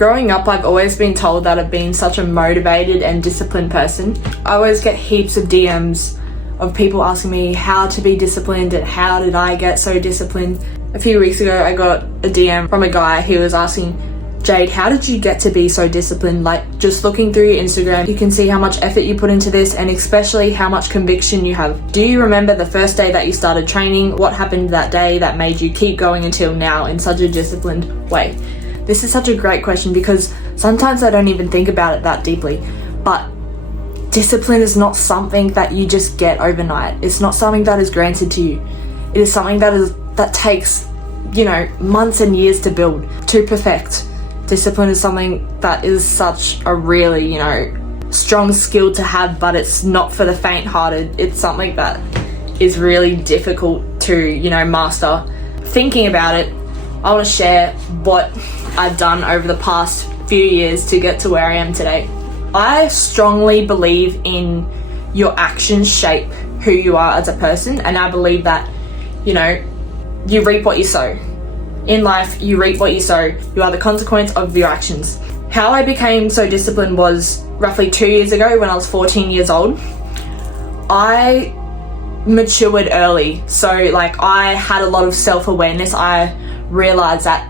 Growing up, I've always been told that I've been such a motivated and disciplined person. I always get heaps of DMs of people asking me how to be disciplined and how did I get so disciplined. A few weeks ago, I got a DM from a guy who was asking, Jade, how did you get to be so disciplined? Like, just looking through your Instagram, you can see how much effort you put into this and especially how much conviction you have. Do you remember the first day that you started training? What happened that day that made you keep going until now in such a disciplined way? This is such a great question because sometimes I don't even think about it that deeply, but discipline is not something that you just get overnight. It's not something that is granted to you. It is something that takes, months and years to build, to perfect. Discipline is something that is such a really, strong skill to have, but it's not for the faint-hearted. It's something that is really difficult to, master. Thinking about it, I want to share what I've done over the past few years to get to where I am today. I strongly believe in your actions shape who you are as a person, and I believe that, you reap what you sow. In life, you reap what you sow. You are the consequence of your actions. How I became so disciplined was roughly 2 years ago when I was 14 years old. I matured early, so I had a lot of self-awareness. I realized that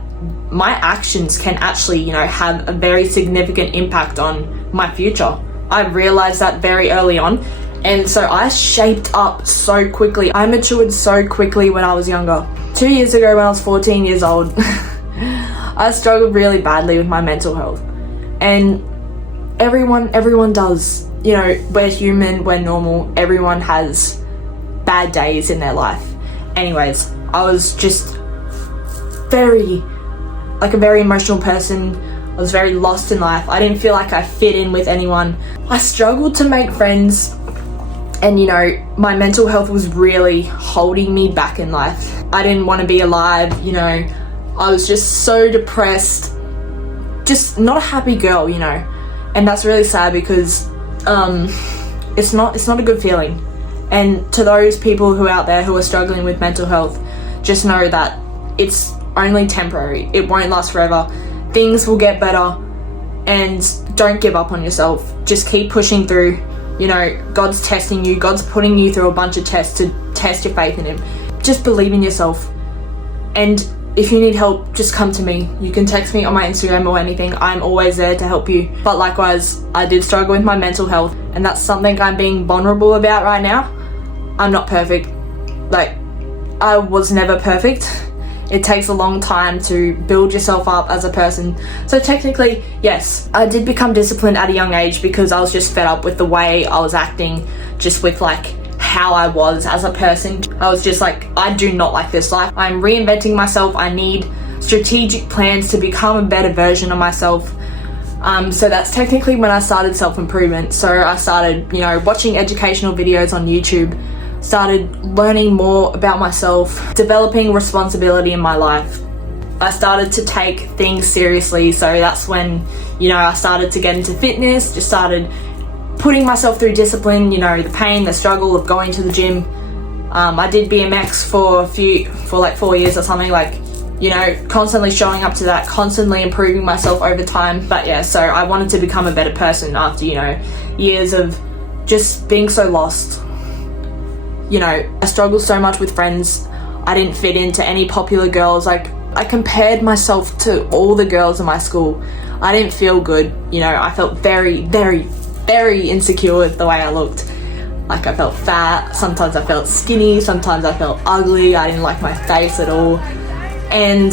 my actions can actually, have a very significant impact on my future. I realized that very early on, and so I shaped up so quickly. I matured so quickly when I was younger. 2 years ago when I was 14 years old, I struggled really badly with my mental health. And everyone does. We're human, we're normal. Everyone has bad days in their life. Anyways, I was just a very emotional person. I was very lost in life. I didn't feel like I fit in with anyone. I struggled to make friends, and my mental health was really holding me back in life. I didn't want to be alive. I was just so depressed, just not a happy girl, and that's really sad because it's not a good feeling. And to those people who are out there who are struggling with mental health, just know that it's only temporary. It won't last forever. Things will get better, and don't give up on yourself. Just keep pushing through. God's testing you. God's putting you through a bunch of tests to test your faith in Him. Just believe in yourself. And if you need help, just come to me. You can text me on my Instagram or anything. I'm always there to help you. But likewise, I did struggle with my mental health, and that's something I'm being vulnerable about right now. I'm not perfect. I was never perfect. It takes a long time to build yourself up as a person. So technically, yes, I did become disciplined at a young age because I was just fed up with the way I was acting, just with how I was as a person. I was just I do not like this life. I'm reinventing myself. I need strategic plans to become a better version of myself. So that's technically when I started self-improvement. So I started, watching educational videos on YouTube, started learning more about myself, developing responsibility in my life. I started to take things seriously, so that's when, I started to get into fitness, just started putting myself through discipline, the pain, the struggle of going to the gym. I did BMX for 4 years or something, constantly showing up to that, constantly improving myself over time. But yeah, so I wanted to become a better person after, years of just being so lost. I struggled so much with friends. I didn't fit into any popular girls. I compared myself to all the girls in my school. I didn't feel good. I felt very, very, very insecure with the way I looked. I felt fat. Sometimes I felt skinny. Sometimes I felt ugly. I didn't like my face at all. And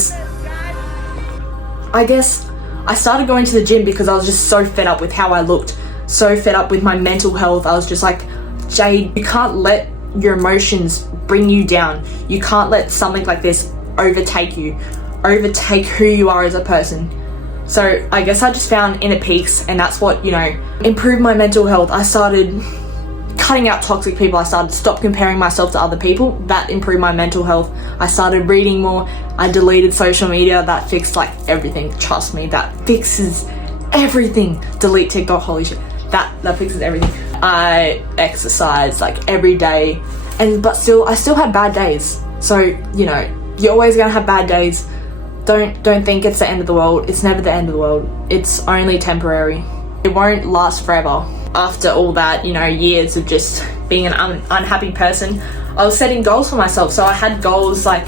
I guess I started going to the gym because I was just so fed up with how I looked. So fed up with my mental health. I was just Jade, you can't let your emotions bring you down. You can't let something like this overtake who you are as a person. So I guess I just found inner peace, and that's what improved my mental health. I started cutting out toxic people. I started to stop comparing myself to other people. That improved my mental health. I started reading more. I deleted social media. That fixed everything. Trust me, that fixes everything. Delete TikTok, holy shit. That fixes everything. I exercise every day, but I still have bad days. So you're always gonna have bad days. don't think it's the end of the world. It's never the end of the world. It's only temporary. It won't last forever. After all that, you know, years of just being an unhappy person, I was setting goals for myself. So I had goals like,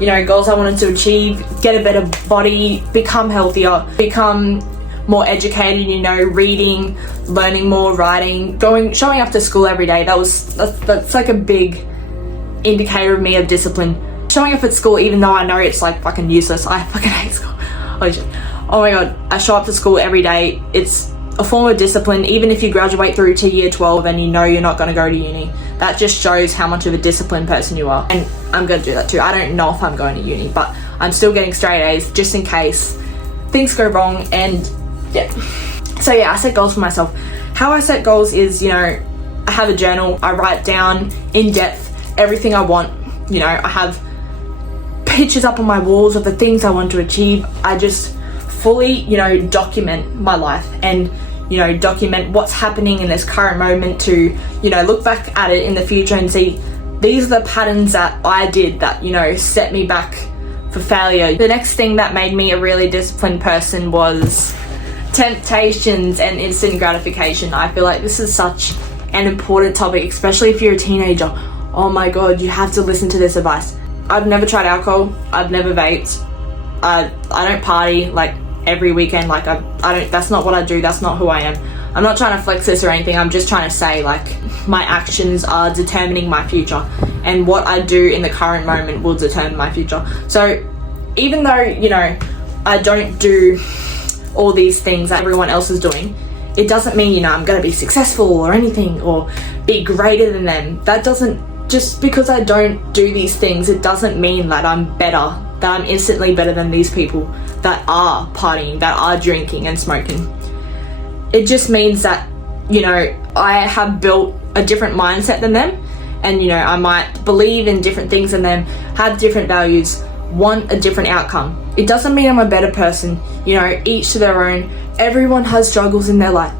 you know, goals I wanted to achieve, get a better body, become healthier, become more educated, you know, reading, learning more, writing, showing up to school every day. That's like a big indicator of me of discipline. Showing up at school, even though I know it's like fucking useless. I fucking hate school. Holy shit. Oh my god, I show up to school every day. It's a form of discipline. Even if you graduate through to year 12 and you know you're not going to go to uni, that just shows how much of a disciplined person you are. And I'm going to do that too. I don't know if I'm going to uni, but I'm still getting straight A's just in case things go wrong. And yeah, so yeah, I set goals for myself. How I set goals is, you know, I have a journal. I write down in depth everything I want. You know, I have pictures up on my walls of the things I want to achieve. I just fully, you know, document my life and, you know, document what's happening in this current moment to, you know, look back at it in the future and see these are the patterns that I did that, you know, set me back for failure. The next thing that made me a really disciplined person was temptations and instant gratification. I feel like this is such an important topic, especially if you're a teenager. Oh my god, you have to listen to this advice. I've never tried alcohol. I've never vaped. I don't party like every weekend. Like I don't, that's not what I do. That's not who I am. I'm not trying to flex this or anything. I'm just trying to say, like, my actions are determining my future, and what I do in the current moment will determine my future. So even though, you know, I don't do all these things that everyone else is doing, it doesn't mean, you know, I'm going to be successful or anything or be greater than them. That doesn't, just because I don't do these things, it doesn't mean that I'm better, that I'm instantly better than these people that are partying, that are drinking and smoking. It just means that, you know, I have built a different mindset than them, and, you know, I might believe in different things than them, have different values, want a different outcome. It doesn't mean I'm a better person. You know, each to their own. Everyone has struggles in their life.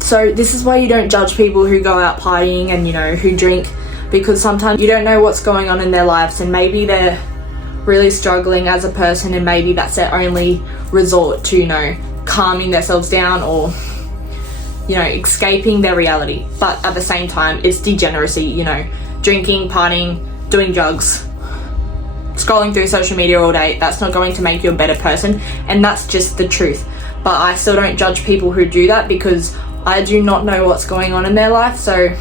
So this is why you don't judge people who go out partying and, you know, who drink, because sometimes you don't know what's going on in their lives, and maybe they're really struggling as a person, and maybe that's their only resort to, you know, calming themselves down or, you know, escaping their reality. But at the same time, it's degeneracy, you know, drinking, partying, doing drugs, scrolling through social media all day. That's not going to make you a better person, and that's just the truth. But I still don't judge people who do that, because I do not know what's going on in their life. So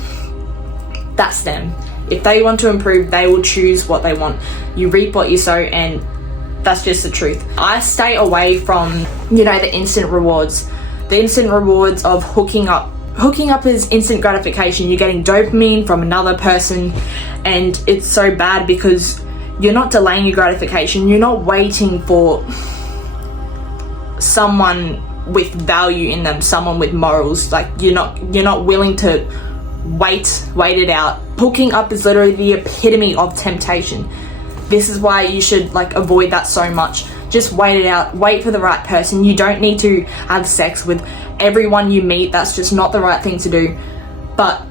that's them. If they want to improve, they will choose what they want. You reap what you sow, and that's just the truth. I stay away from, you know, the instant rewards. The instant rewards of hooking up. Hooking up is instant gratification. You're getting dopamine from another person, and it's so bad because you're not delaying your gratification. You're not waiting for someone with value in them, someone with morals. Like, you're not willing to wait it out. Hooking up is literally the epitome of temptation. This is why you should, like, avoid that so much. Just wait it out. Wait for the right person. You don't need to have sex with everyone you meet. That's just not the right thing to do. But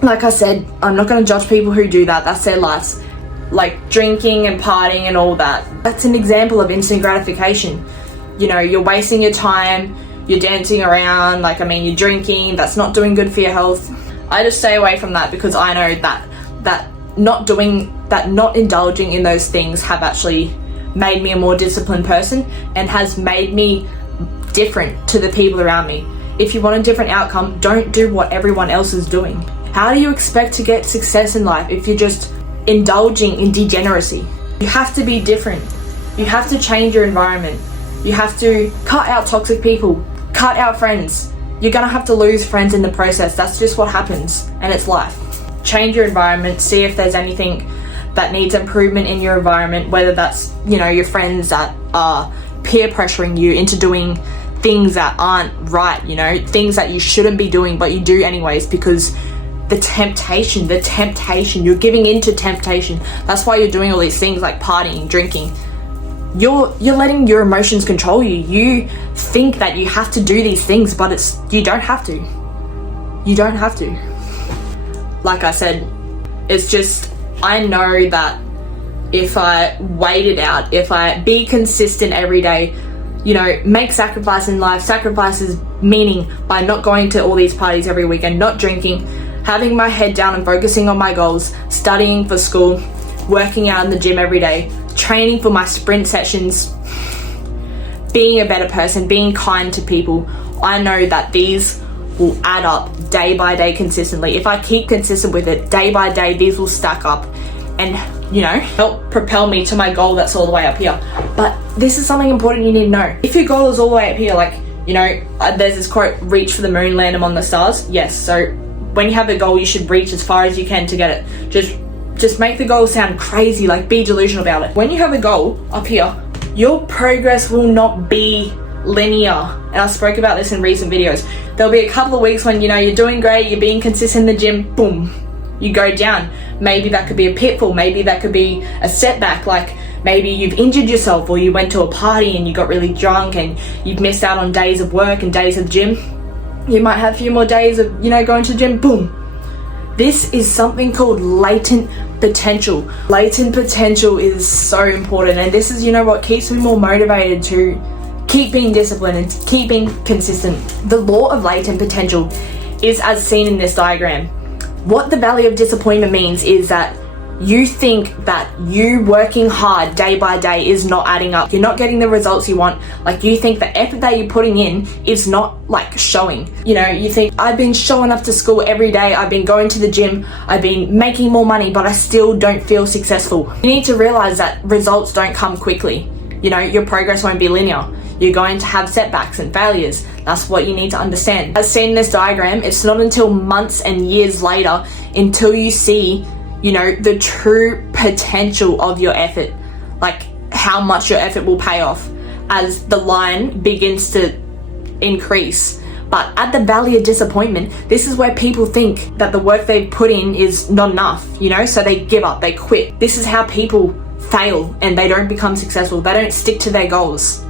like I said, I'm not going to judge people who do that. That's their lives. Like drinking and partying and all that. That's an example of instant gratification. You know, you're wasting your time. You're dancing around. Like, I mean, you're drinking. That's not doing good for your health. I just stay away from that, because I know that not indulging in those things have actually made me a more disciplined person, and has made me different to the people around me. If you want a different outcome, don't do what everyone else is doing. How do you expect to get success in life if you're just indulging in degeneracy? You have to be different. You have to change your environment. You have to cut out toxic people, cut out friends. You're gonna have to lose friends in the process. That's just what happens, and it's life. Change your environment, see if there's anything that needs improvement in your environment, whether that's, you know, your friends that are peer pressuring you into doing things that aren't right, you know, things that you shouldn't be doing, but you do anyways because the temptation, you're giving into temptation. That's why you're doing all these things like partying, drinking. You're letting your emotions control you. You think that you have to do these things, but you don't have to. You don't have to. Like I said, it's just, I know that if I wait it out, if I be consistent every day, you know, make sacrifices in life, sacrifices meaning by not going to all these parties every weekend, not drinking, having my head down and focusing on my goals, studying for school, working out in the gym every day, training for my sprint sessions, being a better person, being kind to people. I know that these will add up day by day consistently. If I keep consistent with it day by day, these will stack up and, you know, help propel me to my goal that's all the way up here. But this is something important you need to know. If your goal is all the way up here, like, you know, there's this quote, reach for the moon, land among the stars. Yes, so when you have a goal, you should reach as far as you can to get it. Just make the goal sound crazy, like be delusional about it. When you have a goal up here, your progress will not be linear. And I spoke about this in recent videos. There'll be a couple of weeks when, you know, you're doing great, you're being consistent in the gym, boom, you go down. Maybe that could be a pitfall, maybe that could be a setback, like maybe you've injured yourself or you went to a party and you got really drunk and you've missed out on days of work and days of gym. You might have a few more days of, you know, going to the gym, boom. This is something called latent potential. Latent potential is so important, and this is, you know, what keeps me more motivated to keep being disciplined and keep being consistent. The law of latent potential is as seen in this diagram. What the valley of disappointment means is that you think that you working hard day by day is not adding up. You're not getting the results you want. Like, you think the effort that you're putting in is not like showing. You know, you think, I've been showing up to school every day, I've been going to the gym, I've been making more money, but I still don't feel successful. You need to realize that results don't come quickly. You know, your progress won't be linear. You're going to have setbacks and failures. That's what you need to understand. As seen in this diagram, it's not until months and years later until you see, you know, the true potential of your effort, like how much your effort will pay off as the line begins to increase. But at the valley of disappointment, this is where people think that the work they've put in is not enough, you know, so they give up, they quit. This is how people fail and they don't become successful. They don't stick to their goals.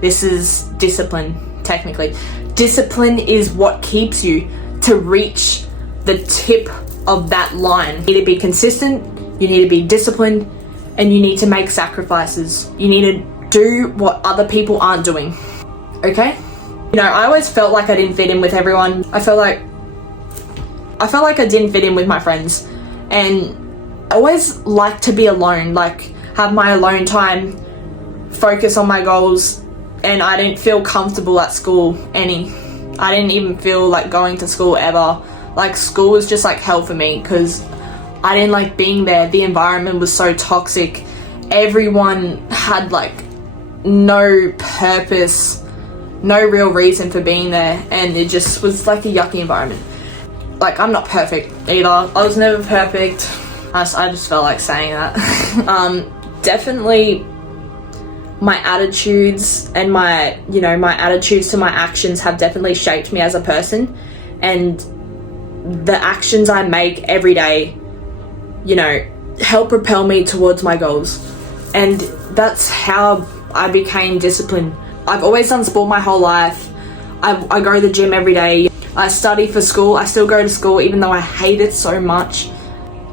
This is discipline, technically. Discipline is what keeps you to reach the tip of that line. You need to be consistent, you need to be disciplined, and you need to make sacrifices. You need to do what other people aren't doing, okay? You know, I always felt like I didn't fit in with everyone. I felt like I didn't fit in with my friends, and I always liked to be alone, like have my alone time, focus on my goals, and I didn't feel comfortable at school any. I didn't even feel like going to school ever. Like, school was just like hell for me because I didn't like being there. The environment was so toxic. Everyone had like no purpose, no real reason for being there, and it just was like a yucky environment. Like, I'm not perfect either. I was never perfect. I just felt like saying that. Definitely my attitudes and my attitudes to my actions have definitely shaped me as a person, and the actions I make every day, you know, help propel me towards my goals. And that's how I became disciplined. I've always done sport my whole life. I go to the gym every day. I study for school. I still go to school even though I hate it so much.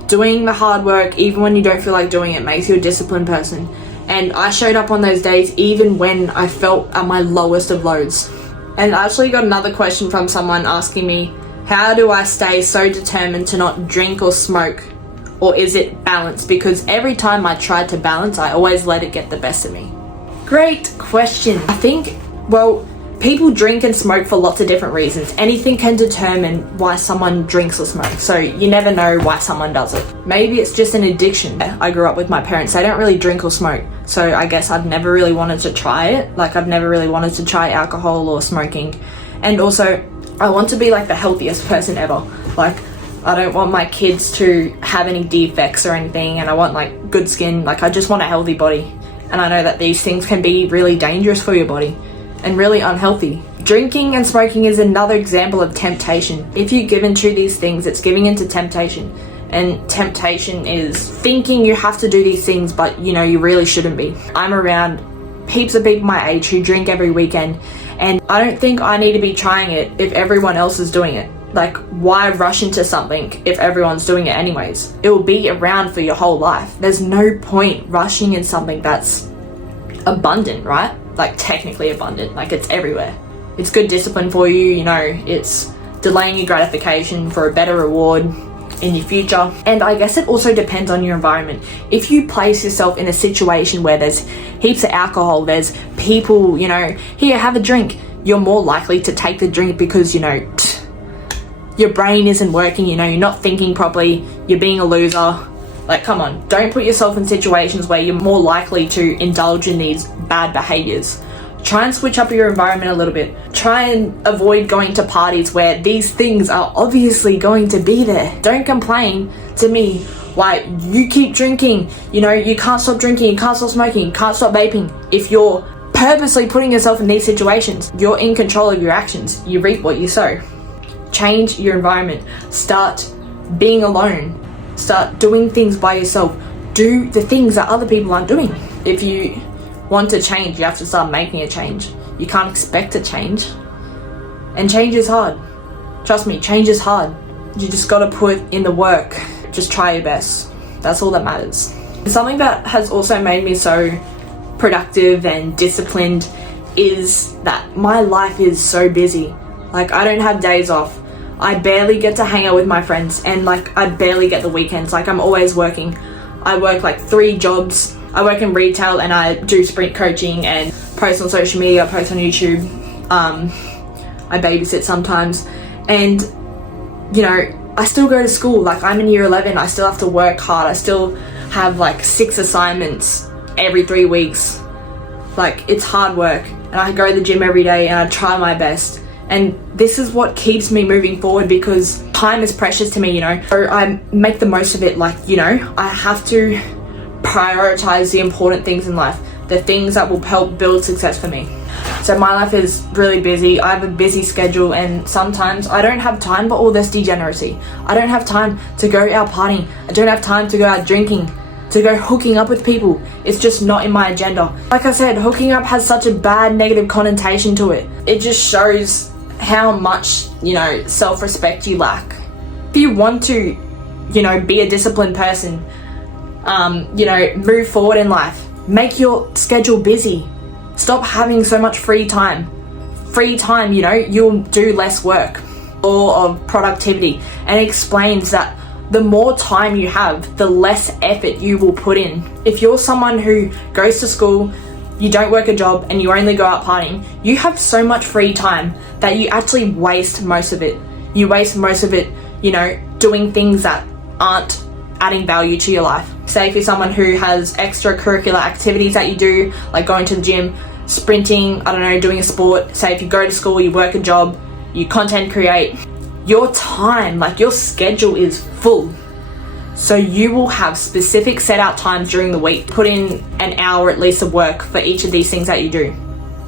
Doing the hard work, even when you don't feel like doing it, makes you a disciplined person. And I showed up on those days even when I felt at my lowest of lows. And I actually got another question from someone asking me, how do I stay so determined to not drink or smoke? Or is it balance? Because every time I tried to balance, I always let it get the best of me. Great question. I think, well, people drink and smoke for lots of different reasons. Anything can determine why someone drinks or smokes, so you never know why someone does it. Maybe it's just an addiction. I grew up with my parents. They don't really drink or smoke, so I guess I've never really wanted to try it. Like, I've never really wanted to try alcohol or smoking. And also, I want to be like the healthiest person ever. Like, I don't want my kids to have any defects or anything, and I want like good skin. Like, I just want a healthy body. And I know that these things can be really dangerous for your body and really unhealthy. Drinking and smoking is another example of temptation. If you're given to these things, it's giving into temptation. And temptation is thinking you have to do these things, but you know, you really shouldn't be. I'm around heaps of people my age who drink every weekend, and I don't think I need to be trying it if everyone else is doing it. Like, why rush into something if everyone's doing it anyways? It will be around for your whole life. There's no point rushing in something that's abundant, right? Like, technically abundant, like it's everywhere. It's good discipline for you, you know, it's delaying your gratification for a better reward in your future. And I guess it also depends on your environment. If you place yourself in a situation where there's heaps of alcohol, there's people, you know, here, have a drink, you're more likely to take the drink because, you know, your brain isn't working, you know, you're not thinking properly, you're being a loser. Like, come on, don't put yourself in situations where you're more likely to indulge in these bad behaviors. Try and switch up your environment a little bit. Try and avoid going to parties where these things are obviously going to be there. Don't complain to me why you keep drinking, you know, you can't stop drinking, you can't stop smoking, you can't stop vaping. If you're purposely putting yourself in these situations, you're in control of your actions. You reap what you sow. Change your environment. Start being alone. Start doing things by yourself. Do the things that other people aren't doing. If you want to change, you have to start making a change. You can't expect to change. And change is hard. Trust me, change is hard. You just gotta put in the work. Just try your best. That's all that matters. Something that has also made me so productive and disciplined is that my life is so busy. Like, I don't have days off. I barely get to hang out with my friends, and like, I barely get the weekends. Like, I'm always working. I work like 3 jobs. I work in retail and I do sprint coaching and post on social media, post on YouTube. I babysit sometimes, and you know, I still go to school. Like, I'm in year 11. I still have to work hard. I still have like 6 assignments every 3 weeks. Like, it's hard work, and I go to the gym every day and I try my best. And this is what keeps me moving forward, because time is precious to me, you know. So I make the most of it. Like, you know, I have to prioritize the important things in life, the things that will help build success for me. So my life is really busy. I have a busy schedule, and sometimes I don't have time for all this degeneracy. I don't have time to go out partying. I don't have time to go out drinking, to go hooking up with people. It's just not in my agenda. Like I said, hooking up has such a bad negative connotation to it. It just shows how much, you know, self-respect you lack. If you want to, you know, be a disciplined person, you know, move forward in life, make your schedule busy. Stop having so much free time. Free time, you know, you'll do less work. Law of productivity, and it explains that the more time you have, the less effort you will put in. If you're someone who goes to school, you don't work a job, and you only go out partying, you have so much free time that you actually waste most of it. You waste most of it, you know, doing things that aren't adding value to your life. Say if you're someone who has extracurricular activities that you do, like going to the gym, sprinting, I don't know, doing a sport. Say if you go to school, you work a job, you content create, your time, like your schedule is full. So you will have specific set out times during the week. Put in an hour at least of work for each of these things that you do.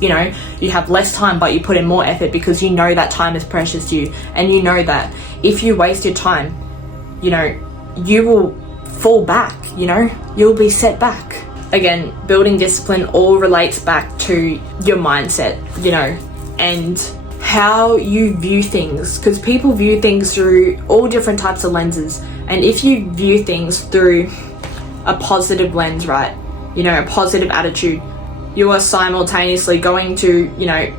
You know, you have less time, but you put in more effort because you know that time is precious to you. And you know that if you waste your time, you know, you will fall back, you know, you'll be set back. Again, building discipline all relates back to your mindset, you know, and how you view things, because people view things through all different types of lenses. And if you view things through a positive lens, right, you know, a positive attitude, you are simultaneously going to, you know,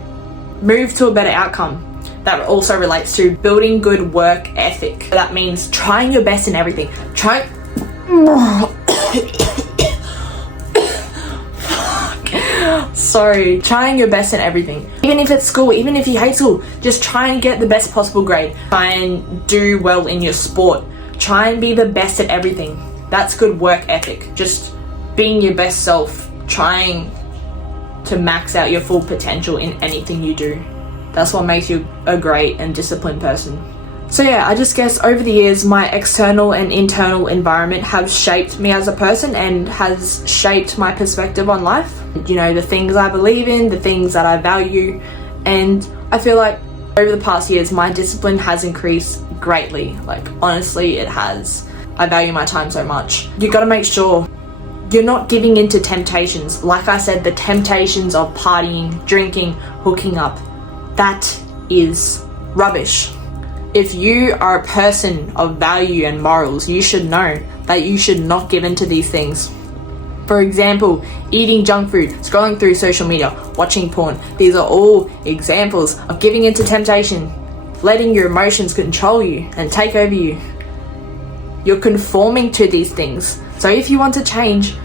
move to a better outcome. That also relates to building good work ethic. That means trying your best in everything. Trying your best in everything. Even if it's school, even if you hate school, just try and get the best possible grade. Try and do well in your sport. Try and be the best at everything. That's good work ethic. Just being your best self, trying to max out your full potential in anything you do. That's what makes you a great and disciplined person. So yeah, I just guess over the years, my external and internal environment have shaped me as a person and has shaped my perspective on life. You know, the things I believe in, the things that I value. And I feel like over the past years, my discipline has increased greatly. Like, honestly, it has. I value my time so much. You gotta make sure you're not giving in to temptations. Like I said, the temptations of partying, drinking, hooking up, that is rubbish. If you are a person of value and morals, you should know that you should not give in to these things. For example, eating junk food, scrolling through social media, watching porn. These are all examples of giving into temptation, letting your emotions control you and take over you. You're conforming to these things. So if you want to change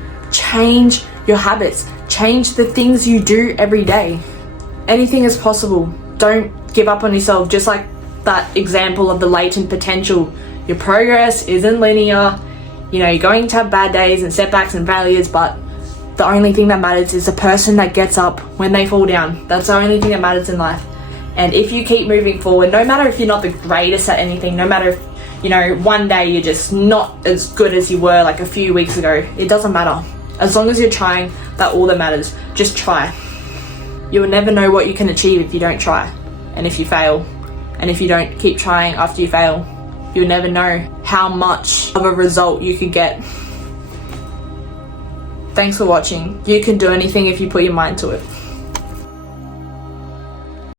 your habits, change the things you do every day. Anything is possible. Don't give up on yourself. Just like that example of the latent potential. Your progress isn't linear. You know, you're going to have bad days and setbacks and failures, but the only thing that matters is the person that gets up when they fall down. That's the only thing that matters in life. And if you keep moving forward, no matter if you're not the greatest at anything, no matter if, you know, one day you're just not as good as you were like a few weeks ago, it doesn't matter. As long as you're trying, that's all that matters. Just try. You will never know what you can achieve if you don't try. And if you fail, and if you don't keep trying after you fail, you'll never know how much of a result you could get. Thanks for watching. You can do anything if you put your mind to it.